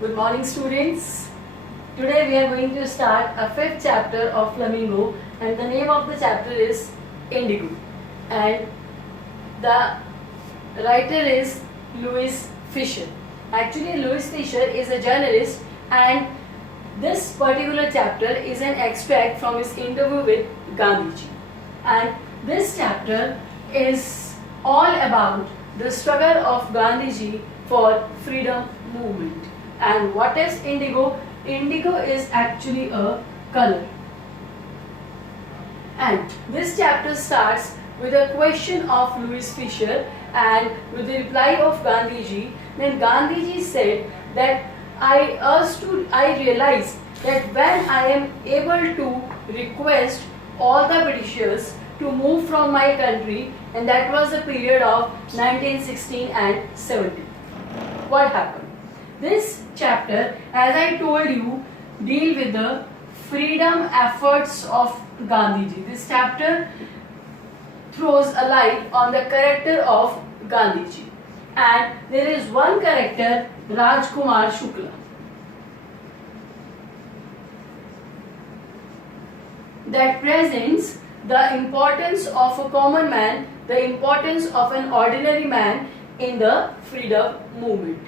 Good morning, students. Today we are going to start a fifth chapter of Flamingo, and the name of the chapter is Indigo. And the writer is Louis Fisher. Actually, Louis Fisher is a journalist, and this particular chapter is an extract from his interview with Gandhiji. And this chapter is all about the struggle of Gandhiji for freedom movement. And what is indigo? Indigo is actually a color. And this chapter starts with a question of Louis Fisher and with the reply of Gandhiji. Then Gandhiji said that I realized that when I am able to request all the Britishers to move from my country, and that was the period of 1916 and 17. What happened? This chapter, as I told you, deal with the freedom efforts of Gandhiji. This chapter throws a light on the character of Gandhiji. And there is one character, Rajkumar Shukla, that presents the importance of a common man, the importance of an ordinary man in the freedom movement.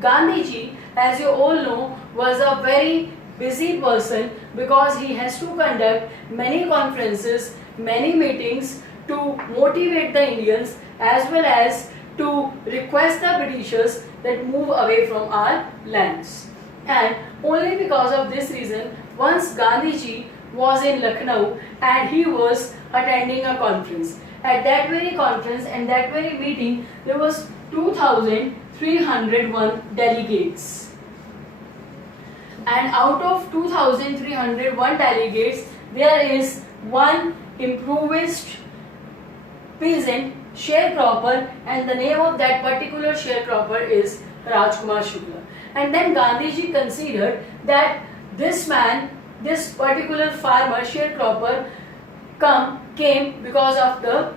Gandhiji, as you all know, was a very busy person because he has to conduct many conferences, many meetings to motivate the Indians as well as to request the Britishers that move away from our lands. And only because of this reason, once Gandhiji was in Lucknow and he was attending a conference. At that very conference and that very meeting, there was 2,301 delegates. And out of 2,301 delegates, there is one improvised peasant sharecropper, and the name of that particular sharecropper is Rajkumar Shukla. And then Gandhiji considered that this man, this particular farmer, sharecropper, came because of the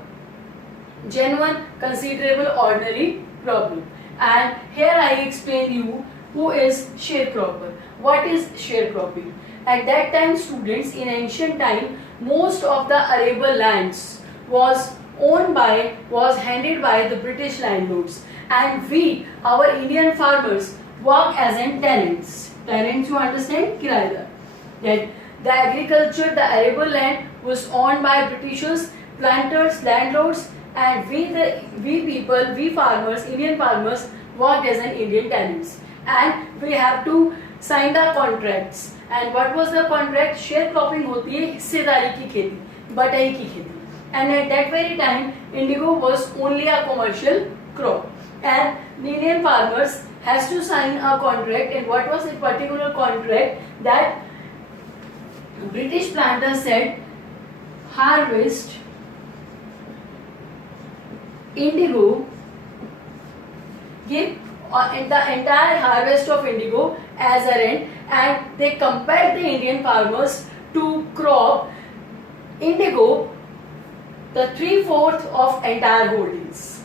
genuine, considerable, ordinary problem. And here I explain you who is sharecropper. What is sharecropping? At that time, students, in ancient time, most of the arable lands was handed by the British landlords, and we, our Indian farmers, work as in tenants. Tenants, you understand? Kirayadar. That the agriculture, the arable land was owned by Britishers, planters, landlords, and we farmers, Indian farmers, worked as an Indian tenants. And we have to sign the contracts. And what was the contract? Sharecropping होती है हिस्सेदारी की खेती, बटाई की खेती. And at that very time, indigo was only a commercial crop. And the Indian farmers has to sign a contract. And what was the particular contract? That British planters said, harvest indigo, give the entire harvest of indigo as a rent, and they compelled the Indian farmers to crop indigo, the 3/4 of entire holdings.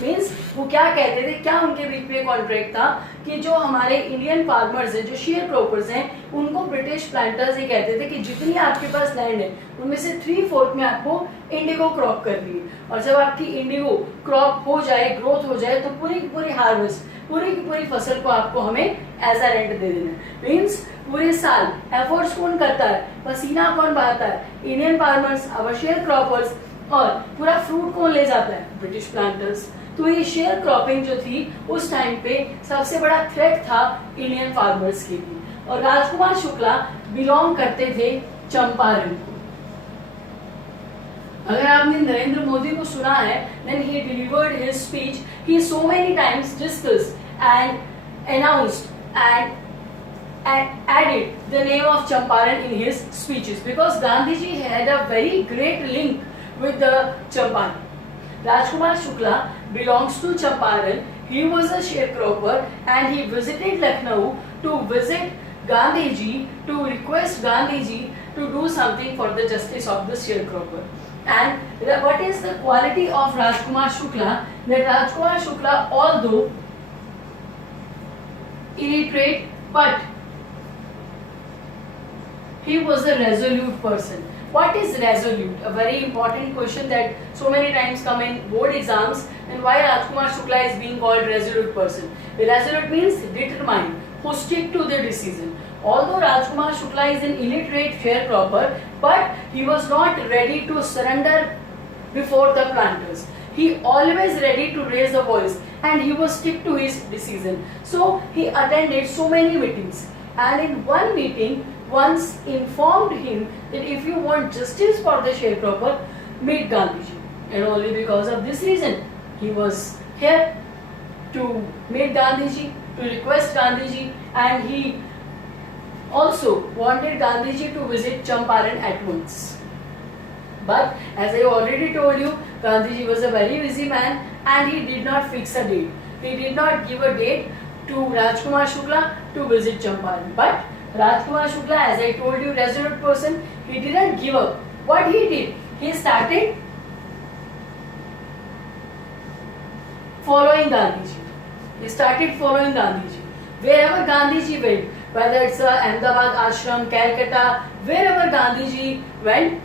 Means वो क्या कहते थे, क्या उनके बीच में contract था कि जो हमारे इंडियन फार्मर्स हैं, जो शेयर क्रॉपर्स हैं, उनको ब्रिटिश प्लांटर्स ये कहते थे कि जितनी आपके पास लैंड है उनमें से 3/4 में आपको इंडिगो क्रॉप करनी है, और जब आपकी इंडिगो क्रॉप हो जाए, ग्रोथ हो जाए, तो पूरी की पूरी हार्वेस्ट, पूरी की पूरी फसल को आपको हमें एज अ रेंट दे देना है. मीन्स पूरे साल एफर्ट्स कौन करता है, पसीना कौन बहाता है, Indian farmers, our share croppers, और पूरा फ्रूट कौन ले जाता है, ब्रिटिश प्लांटर्स. तो ये शेयर क्रॉपिंग जो थी उस टाइम पे सबसे बड़ा थ्रेट था इंडियन फार्मर्स के लिए. और राजकुमार शुक्ला बिलोंग करते थे चंपारण को. अगर आपने नरेंद्र मोदी को सुना है, then he delivered his speech, he so many times discussed and announced and added the name of Champaran in his speeches, because Gandhiji had a very great link with the Champaran. Rajkumar Shukla belongs to Champaran. He was a sharecropper and he visited Lucknow to visit Gandhiji, to request Gandhiji to do something for the justice of the sharecropper. And what is the quality of Rajkumar Shukla? That Rajkumar Shukla, although illiterate, but he was a resolute person. What is resolute? A very important question that so many times come in board exams. And why Rajkumar Shukla is being called resolute person? Resolute means determined, who stick to their decision. Although Rajkumar Shukla is an illiterate sharecropper, but he was not ready to surrender before the planters. He always ready to raise a voice, and he was stick to his decision. So he attended so many meetings, and in one meeting once informed him that if you want justice for the sharecropper, meet Gandhiji. And only because of this reason he was here to meet Gandhiji, to request Gandhiji, and he also wanted Gandhiji to visit Champaran at once. But as I already told you, Gandhiji was a very busy man and he did not fix a date. He did not give a date to Rajkumar Shukla to visit Champaran. But Rajkumar Shukla, as I told you, resolute person, he didn't give up. What he did? He started following Gandhiji. He started following Gandhiji. Wherever Gandhiji went, whether it's Ahmedabad ashram, Calcutta, wherever Gandhiji went,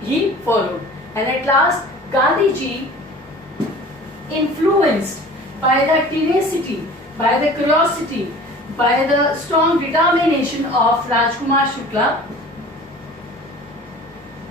he followed. And at last, Gandhiji, influenced by the tenacity, by the curiosity, by the strong determination of Rajkumar Shukla,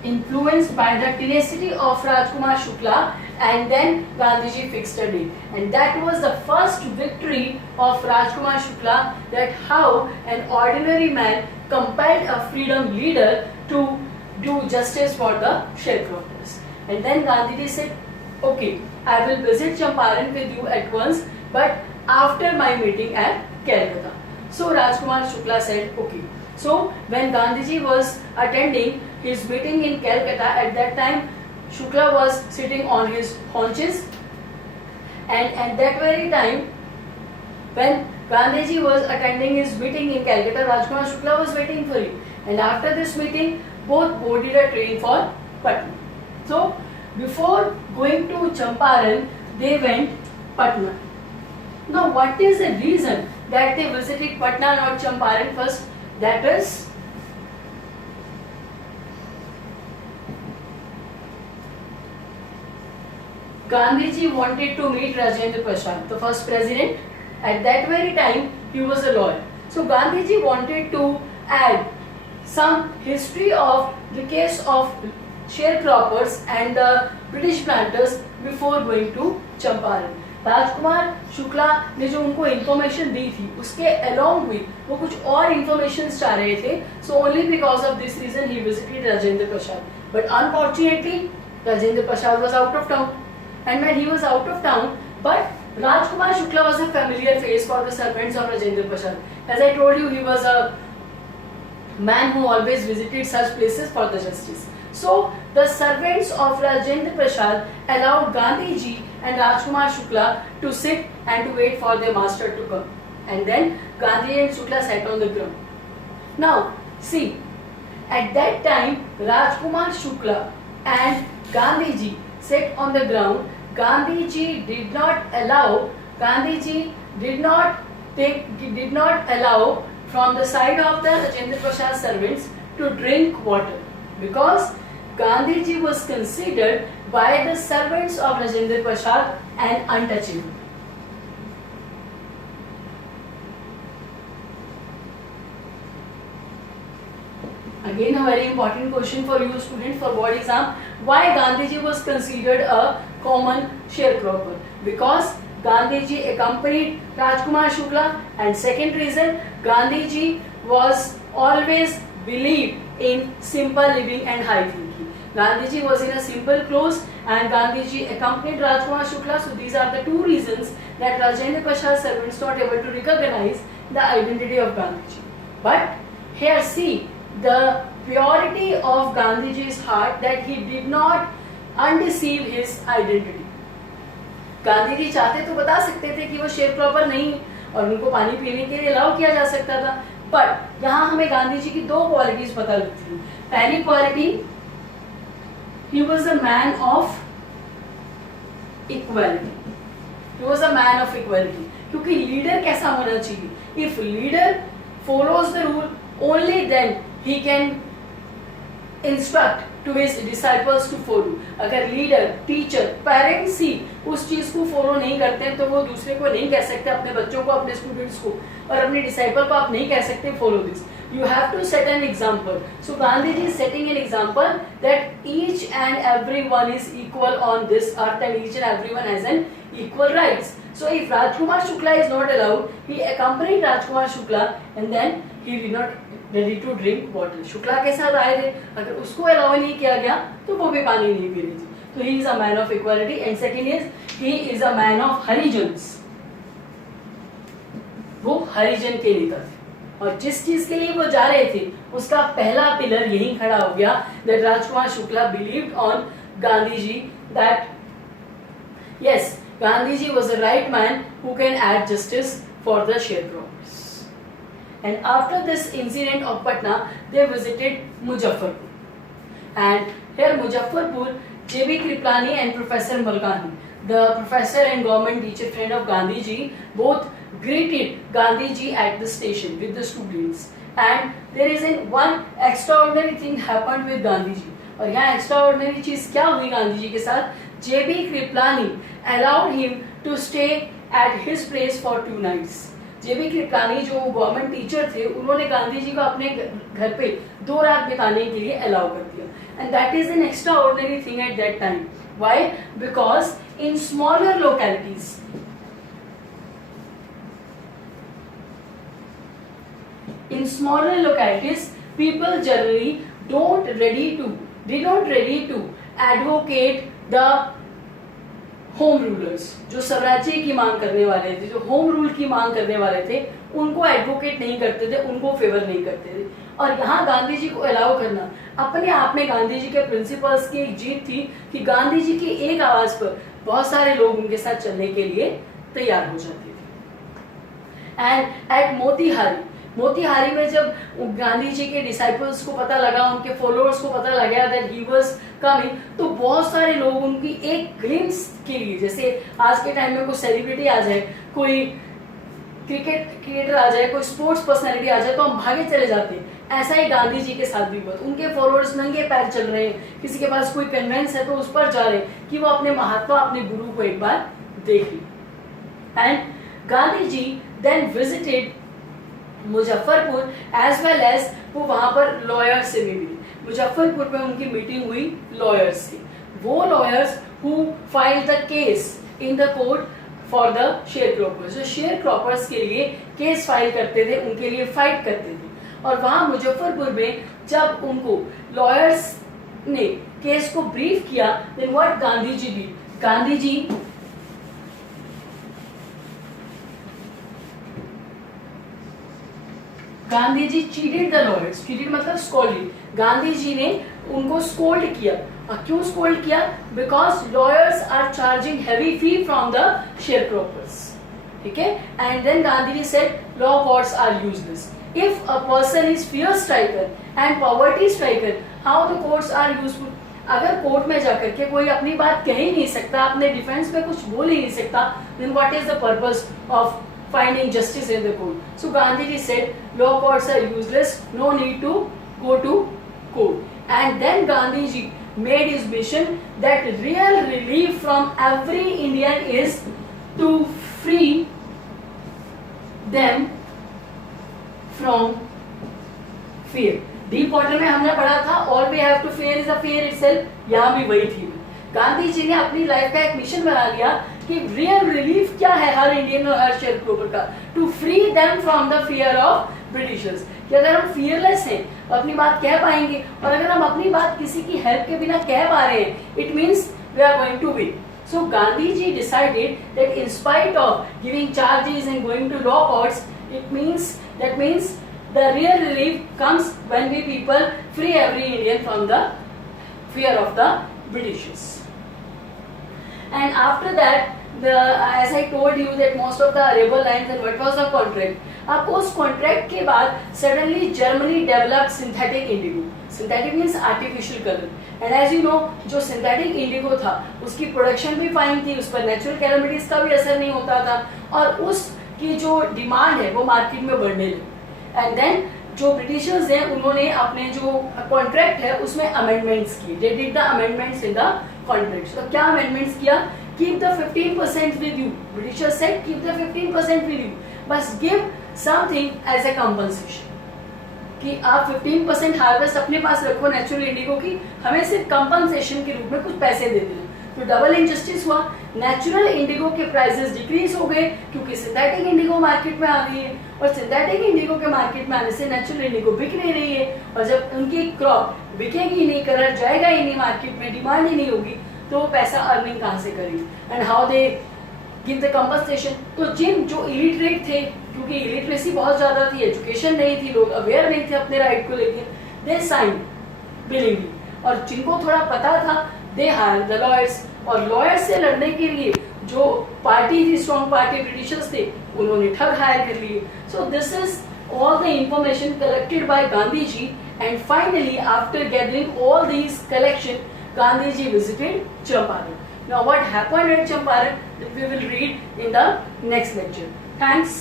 influenced by the tenacity of Rajkumar Shukla, and then Gandhiji fixed a date. And that was the first victory of Rajkumar Shukla, that how an ordinary man compelled a freedom leader to do justice for the sharecroppers. And then Gandhiji said, okay, I will visit Champaran with you at once, but after my meeting at Calcutta. So Rajkumar Shukla said, okay. So when Gandhiji was attending his meeting in Calcutta, at that time Shukla was sitting on his haunches, and at that very time when Gandhiji was attending his meeting in Calcutta, Rajkumar Shukla was waiting for him. And after this meeting, both boarded a train for Patna. So before going to Champaran, they went Patna. Now what is the reason that they visited Patna, not Champaran first? That is, Gandhiji wanted to meet Rajendra Prasad, the first president. At that very time, he was a lawyer. So Gandhiji wanted to add some history of the case of sharecroppers and the British planters before going to Champaran. Rajkumar Shukla ने जो उनको information दी थी, उसके along with वो कुछ और information चाह रहे थे. So only because of this reason he visited Rajendra Prasad. But unfortunately, Rajendra Prasad was out of town. And when he was out of town, but Rajkumar Shukla was a familiar face for the servants of Rajendra Prasad. As I told you, he was a man who always visited such places for the justice. So the servants of Rajendra Prasad allowed Gandhiji and Rajkumar Shukla to sit and to wait for their master to come. And then Gandhi and Shukla sat on the ground. Now see, at that time Rajkumar Shukla and Gandhiji sat on the ground. Gandhiji did not allow from the side of the Rajendra Prasad servants to drink water, because Gandhiji was considered by the servants of Rajendra Prasad an untouchable. Again, a very important question for you students for board exam. Why Gandhiji was considered a common sharecropper? Because Gandhiji accompanied Rajkumar Shukla, and second reason, Gandhiji was always believed in simple living and high thinking. Gandhiji was in a simple clothes and Gandhiji accompanied Rajkumar Shukla. So these are the two reasons that Rajendra Prasad servants not able to recognize the identity of Gandhiji. But here see the purity of Gandhiji's heart, that he did not undeceive his identity. Gandhi चाहते तो बता सकते थे कि वो शेरक्रॉपर नहीं, और उनको पानी पीने के लिए अलाउ किया जा सकता था. बट यहाँ हमें गांधी जी की दो क्वालिटीज पता लगती हैं. पहली quality, he was a man of equality. He was a man of equality. क्योंकि लीडर कैसा होना चाहिए? If leader follows the rule, only then he can instruct to his disciples to follow. अगर लीडर, टीचर, पेरेंट्स ही उस चीज को follow नहीं करते हैं तो वो दूसरे को नहीं कह सकते, अपने बच्चों को, अपने स्टूडेंट्स को और अपने डिसाइपल को आप नहीं कह सकते follow this. You have to set an example. So Gandhiji is setting an example that each and everyone is equal on this earth and each and everyone has an equal rights. So if Rajkumar Shukla is not allowed, he accompanied Rajkumar Shukla and then he did not ready to drink water. Shukla के साथ आए थे, अगर उसको allow नहीं किया गया तो वो भी पानी नहीं पी रही थी. So he is a man of equality and second is he is a man of Harijans. वो हरिजन के नेता थे और जिस चीज के लिए वो जा रहे थे उसका पहला पिलर यही खड़ा हो गया that Rajkumar Shukla believed on Gandhi ji that yes, Gandhi ji was the right man who can add justice for the sharecroppers. And after this incident of Patna, they visited Muzaffarpur. And here Muzaffarpur, J.B. Kriplani and Professor Malkani, the professor and government teacher friend of Gandhi ji, both greeted Gandhi ji at the station with the students. And there is one extraordinary thing happened with Gandhi ji. और यहाँ extraordinary चीज क्या हुई गांधी जी के साथ? J.B. Kriplani allowed him to stay at his place for 2 nights. J.B. Kriplani जो government teacher थे उन्होंने गांधी जी को अपने घर पे 2 रात बिताने के लिए अलाउ कर दिया. And that is an extraordinary thing at that time. Why? Because in smaller localities, people generally did not ready to advocate the home rulers. जो स्वराज्य की मांग करने वाले थे, जो होम रूल की मांग करने वाले थे, उनको एडवोकेट नहीं करते थे, उनको फेवर नहीं करते थे. और यहाँ गांधी जी को अलाउ करना अपने आप में गांधी जी के प्रिंसिपल्स की एक जीत थी कि गांधी जी की एक आवाज पर बहुत सारे लोग उनके साथ चलने के लिए तैयार हो जाते थे. एंड एट मोतीहारी में जब गांधी जी के डिसाइपल्स को पता लगा, उनके फॉलोअर्स को पता लगा दैट ही वाज कमिंग, तो बहुत सारे लोग उनकी एक ग्लिम्स के लिए, जैसे आज के टाइम में कोई सेलिब्रिटी आ जाए, कोई क्रिकेटर आ जाए, कोई स्पोर्ट्स पर्सनालिटी आ जाए तो हम भागे चले जाते हैं. ऐसा ही गांधी जी के साथ भी हुआ. उनके फॉलोअर्स नंगे पैर चल रहे हैं, किसी के पास कोई कन्वेंस है तो उस पर जा रहे हैं कि वो अपने महात्मा, अपने गुरु को एक बार देख ले. And Gandhi ji then visited Muzaffarpur as well as वो वहां पर लॉयर्स से भी मिली. मुजफ्फरपुर में उनकी मीटिंग हुई लॉयर्स से. वो lawyers who filed the case in the court for the share croppers, जो शेयर क्रॉपर्स के लिए केस फाइल करते थे, उनके लिए फाइट करते थे. और वहां मुजफ्फरपुर में जब उनको लॉयर्स ने केस को ब्रीफ किया, देन व्हाट गांधी जी डी, Gandhi ji chided the lawyers. Chided मतलब स्कोल्ड. गांधी जी ने उनको स्कोल्ड किया. क्यों स्कोल्ड किया? Because lawyers are charging heavy fee from the share croppers. ठीक है. And then Gandhi ji said law courts are useless. If a person is fear striker and poverty striker, how the courts are useful? अगर court में जाकर के कोई अपनी बात कह ही नहीं सकता, अपने डिफेंस में कुछ बोल ही नहीं सकता, then what is the purpose of finding justice in the court? So Gandhiji said, law courts are useless, no need to go to court. And then Gandhiji made his mission that real relief from every Indian is to free them from fear. Deep water में हमने पढ़ा था all we have to fear is a fear itself. यहाँ भी वही थी. गांधी जी ने अपनी लाइफ का एक मिशन बना लिया कि रियल रिलीफ क्या है हर इंडियन और हर शेयर क्रॉपर का, to free them from the fear of britishers. कि अगर हम फियरलेस हैं तो अपनी बात कह पाएंगे, और अगर हम अपनी बात किसी की हेल्प के बिना कह पा रहे हैं, it means we are going to win. So Gandhiji decided that in spite of giving charges and going to law courts, that means the real relief comes when we people free every Indian from the fear of the Britishers. And after that, as I told you that most of the arable lands, and what was the contract? अब उस contract के बाद suddenly Germany develop synthetic indigo. Synthetic means artificial colour. And as you know, जो synthetic indigo था उसकी production भी fine थी, उस पर नेचुरल कैलामिटीज का भी असर नहीं होता था, और उस कि जो डिमांड है वो मार्केट में बढ़ने लगी। एंड देन जो ब्रिटिशर्स हैं उन्होंने अपने जो कॉन्ट्रैक्ट है उसमें अमेंडमेंट्स किए, they did the amendments in the contract. तो क्या अमेंडमेंट्स किया? Keep the 15% with you, Britishers said keep the 15% with you, बस give something as a compensation, कि आप 15% हार्वेस्ट अपने पास रखो नेचुरल इंडिगो की, हमें सिर्फ कंपनसेशन के रूप में कुछ पैसे दे देना। तो डबल इनजस्टिस हुआ, नेचुरल इंडिगो के प्राइसेस डिक्रीज हो गए क्योंकि सिंथेटिक इंडिगो मार्केट में आ गई है, और सिंथेटिक इंडिगो के मार्केट में आने से नेचुरल इंडिगो बिक नहीं रही है, और जब उनकी क्रॉप बिकेगी नहीं, कलर जाएगा ही नहीं मार्केट में, डिमांड ही नहीं होगी, तो वो पैसा अर्निंग कहाँ से करेंगे? And how they give the compensation? तो जिन जो इलिटरेट थे, क्योंकि इलिटरेसी बहुत ज्यादा थी, एजुकेशन नहीं थी, लोग अवेयर नहीं थे अपने राइट को लेके, दे साइन बिलीवली, और जिनको थोड़ा पता था दे हायर द लॉयर्स, और लॉयर्स से लड़ने के लिए जो पार्टी थी, स्ट्रॉन्ग पार्टी ब्रिटिशर्स थे, उन्होंने ठग हायर कर लिए। So this is all the information collected by Gandhiji, and finally after gathering all these collection, Gandhiji visited Champaran. Now what happened at Champaran we will read in the next lecture. Thanks.